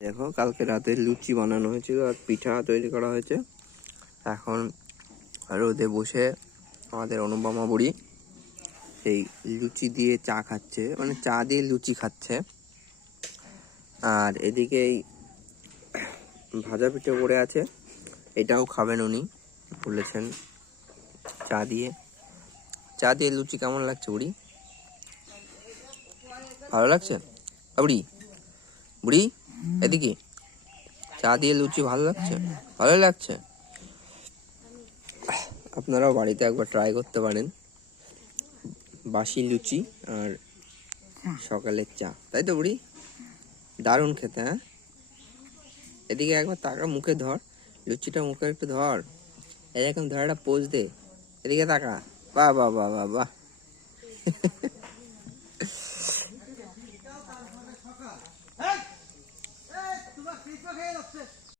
দেখো কালকে রাতে লুচি বানানো হয়েছিল আর পিঠা তৈরি করা হয়েছে। এখন রোদে বসে আমাদের অনুপমা বুড়ি সেই লুচি দিয়ে চা খাচ্ছে, মানে চা দিয়ে লুচি খাচ্ছে। আর এদিকে এই ভাজা পিঠে পড়ে আছে, এটাও খাবেন উনি বলেছেন। চা দিয়ে লুচি কেমন লাগছে বুড়ি? ভালো লাগছে? বুড়ি বুড়ি এদিকে, চা দিয়ে লুচি ভালো লাগছে? ভালো লাগছে। আপনারাও বাড়িতে একবার ট্রাই করতে পারেন, বাসি লুচি আর সকালের চা, তাই তো বুড়ি? দারুণ খেতে। হ্যাঁ, এদিকে একবার তাকা, মুখে ধর লুচিটা, মুখে একটু ধর, এরকম ধর, একটা পোজ দে, এদিকে তাকা। বাহ বাহ বাহ বাহ বাহ।